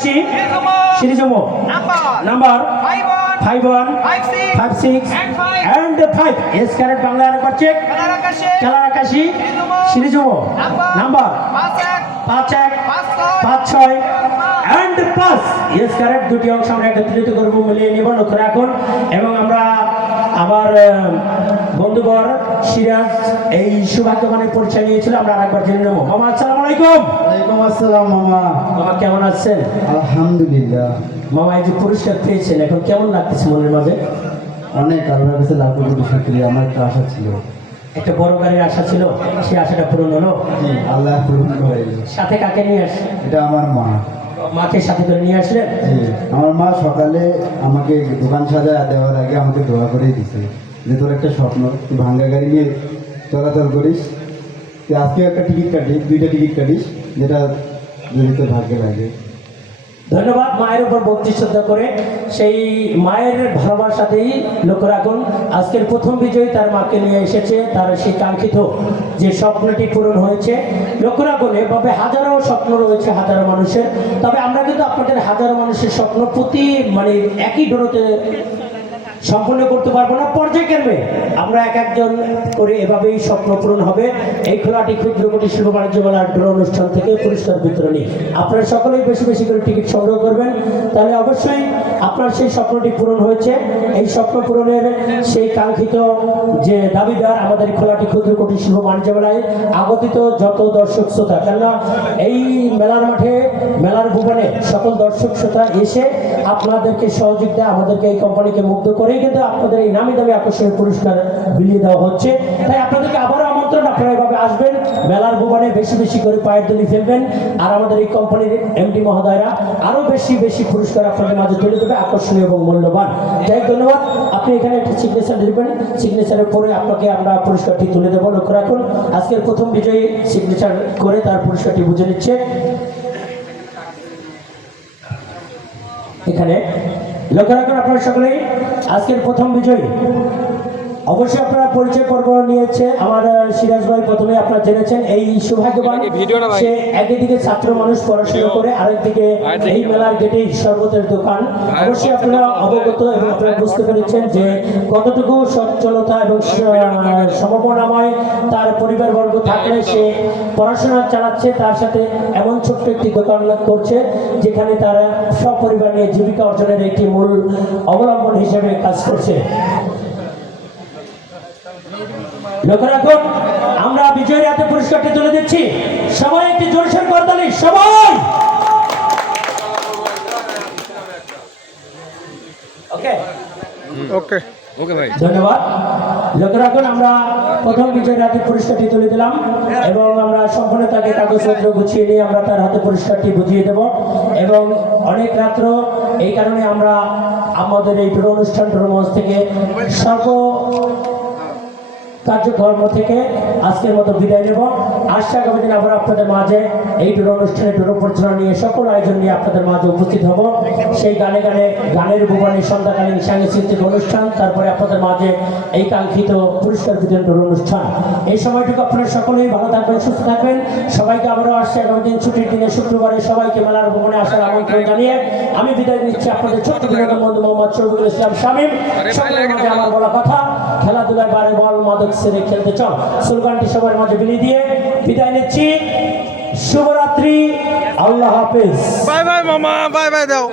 Shirizumo. Number 5156 and 5. Yes, correct. Bangla record check. Kalarakashi. Shirizumo. Number 5156 and plus. Yes, correct. দুটি অংশ আমরা একত্রিত করব মিলিয়ে নিব লক্ষ্য রাখুন এবং আমরা আমার বন্ধুবর সিরাজ এই সৌভাগ্যবানের পরিচয় নিয়েছিল আমরা আরেকবার জেনে নেব। মামা আসসালামু আলাইকুম। ওয়ালাইকুম আসসালাম মামা। মামা কেমন আছেন? আলহামদুলিল্লাহ। মামা এই যে পুরস্কার পেয়েছেন এখন কেমন লাগতেছে মনের মাঝে? অনেক আল্লাহর কাছে লাখ কোটি শুকরিয়া। আমার একটা আশা ছিল, একটা বড় গাড়ির আশা ছিল, সেই আশাটা পূরণ হলো। জি আল্লাহ পূরণ করে। সাথে কাকে নিয়ে আসলেন? এটা আমার মা। মাকে সাথে করে নিয়ে আসলেন? জি আমার মা সকালে আমাকে দোকান সাজায় দেওয়ার আগে আমাকে দোয়া করেই দিছে যে তোর একটা স্বপ্ন, তুই ভাঙ্গা গাড়ি নিয়ে চলাচল করিস, তুই আজকে একটা টিকিট কাটিস, 2টা টিকিট কাটিস, যেটা যদি তোর ভাগ্যে লাগে। ধন্যবাদ। মায়ের উপর ভক্তি শ্রদ্ধা করে সেই মায়ের ভালোবাসাতেই লক্ষ্য রাখুন আজকের প্রথম বিজয়ী তার মাকে নিয়ে এসেছে, তার সেই কাঙ্ক্ষিত যে স্বপ্নটি পূরণ হয়েছে। লক্ষ্য রাখুন এভাবে হাজারো স্বপ্ন রয়েছে হাজারো মানুষের, তবে আমরা কিন্তু আপনাদের হাজারো মানুষের স্বপ্ন প্রতি একই ডোরতে সম্পূর্ণ করতে পারবো না, পর্যায়ক্রমে আমরা এক একজন করে এভাবেই স্বপ্ন পূরণ হবে। এই খোলাটি ক্ষুদ্র কুটির শিল্প বাণিজ্য মেলার ড্র অনুষ্ঠান থেকে পুরস্কার বিতরণী আপনারা সকলেই বেশি বেশি করে টিকিট সংগ্রহ করবেন, তাহলে অবশ্যই আপনার সেই স্বপ্নটি পূরণ হয়েছে। এই স্বপ্ন পূরণের সেই কাঙ্ক্ষিত যে দাবিদার আমাদের খোলাটি ক্ষুদ্র কুটির শিল্প বাণিজ্য মেলায় আগতিত যত দর্শক শ্রোতা, কেননা এই মেলার মাঠে মেলার ভুবনে সকল দর্শক শ্রোতা এসে আপনাদেরকে সহযোগিতা আমাদেরকে এই কোম্পানিকে মুগ্ধ করে কিন্তু আপনাদের এই নামি দামি আকর্ষণীয় পুরস্কার বিলিয়ে দেওয়া হচ্ছে। তাই আপনাদেরকে আবারও আমন্ত্রণ, আপনারা এভাবে আসবেন মেলার ভুবনে, বেশি বেশি করে পায়ের দলি ফেলবেন আর আমাদের এই কোম্পানির এমডি মহোদয়রা আরো বেশি বেশি পুরস্কার আপনাদের মাঝে তুলে দেবে, আকর্ষণীয় এবং মূল্যবান। যাই ধন্যবাদ। আপনি এখানে একটা সিগনেচার দিবেন, সিগনেচারের পরে আপনাকে আমরা পুরস্কারটি তুলে দেবো। লক্ষ্য রাখুন আজকের প্রথম বিজয়ী সিগনেচার করে তার পুরস্কারটি বুঝে নিচ্ছে এখানে। লক্ষ্য রাখুন আপনারা সকলেই আজকের প্রথম বিজয়ী। অবশ্যই আপনারা পরিচয় পর্ব নিয়েছে আমার সিরাজ ভাই, প্রথমে আপনারা জেনেছেন এই সৌভাগ্যবান সে একদিকে ছাত্র মানুষ পড়াশোনা করে, আরেকদিকে এই মেলার গেটেই শরবতের দোকান। অবশ্যই আপনারা অবগত এবং আপনারা বুঝতে পেরেছেন যে কতটুকু সচ্ছলতা এবং সম্ভাবনাময় তার পরিবারবর্গ থাকলে সে পড়াশোনা চালাচ্ছে, তার সাথে এমন ছোট্ট একটি দোকান করছে যেখানে তারা সপরিবার নিয়ে জীবিকা অর্জনের একটি মূল অবলম্বন হিসেবে কাজ করছে। লক্ষ্য রাখুন আমরা বিজয়ের হাতে পুরস্কারটি তুলে দিচ্ছি, সবাই একটি জোরসোর করতালি, সবাই ওকে ওকে ওকে ভাই ধন্যবাদ। লক্ষ্য রাখুন আমরা প্রথম বিজয়ের হাতে পুরস্কারটি তুলে দিলাম এবং আমরা সম্পূর্ণ তাকে কাগজপত্র গুছিয়ে নিয়ে আমরা তার হাতে পুরস্কারটি বুঝিয়ে দেব এবং অনেক রাত্র এই কারণে আমরা আমাদের এই ড্র অনুষ্ঠান ড্রমঞ্চ থেকে সর্ব কার্যক্রম থেকে আজকের মতো বিদায় নেব। আসছে আগামী দিন আবার আপনাদের মাঝে এই ড্র অনুষ্ঠানে ড্র পরিচালনা নিয়ে সকল আয়োজন নিয়ে আপনাদের মাঝে উপস্থিত হব। সেই গানে গানে গানের ভুবনে সন্ধ্যাকালীন সাংস্কৃতিক অনুষ্ঠান, তারপরে আপনাদের মাঝে এই কাঙ্ক্ষিত পুরস্কার বিতরণ ড্র অনুষ্ঠান। এই সময়টুকু আপনারা সকলেই ভালো থাকবেন, সুস্থ থাকবেন। সবাইকে আবারও আসছে আগামী দিন ছুটির দিনে শুক্রবারে সবাইকে মেলার ভুবনে আসার আমন্ত্রণ জানিয়ে আমি বিদায় নিচ্ছি আপনাদের ছোট্ট বিনোদন বন্ধু মোহাম্মদ শরীফুল ইসলাম শামীম। সকলের মাঝে আমার বলা কথা, খেলাধুলায় বারে বল মাদক ছেড়ে খেলতে চল স্লোগানটি সবার মাঝে বিলিয়ে দিয়ে বিদায় নিচ্ছি। শুভরাত্রি, আল্লাহ হাফেজ। বাই বাই মামা, বাই বাই দাও।